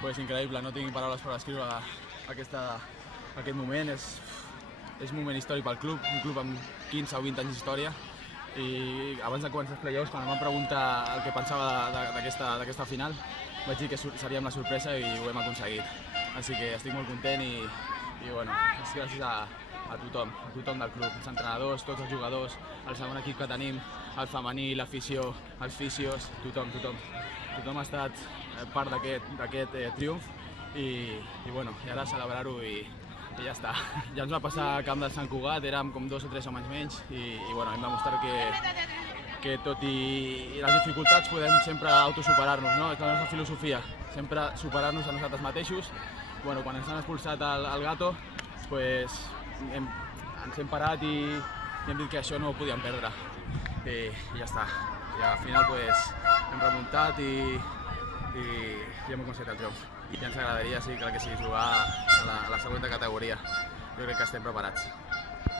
Pues increïble, no tinc paraules per descriure aquest moment. És un moment històric pel club, un club amb 15 o 20 anys d'història, i abans de començar els play-offs, quan em van preguntar el que pensava d'aquesta final, vaig dir que seríem la sorpresa i ho hem aconseguit. Així que estic molt content i bueno, és gràcies a tothom del club, els entrenadors, tots els jugadors, el segon equip que tenim, el femení, l'afició, els fisios, tothom. Tothom ha estat part d'aquest triomf i bueno, i ara celebrar-ho i ja està. Ja ens va passar al camp del Sant Cugat, érem com 2 o 3 homes menys i bueno, hem demostrat que tot i les dificultats podem sempre autosuperar-nos, no? És la nostra filosofia, sempre superar-nos a nosaltres mateixos. Bueno, quan ens han expulsat el Gato, pues, ens hem parat i hem dit que això no ho podíem perdre. I ja està. I al final pues, hem remuntat i hem aconseguit el triomf. I ens agradaria, sí, clar que sí, jugar a la següent categoria. Jo crec que estem preparats.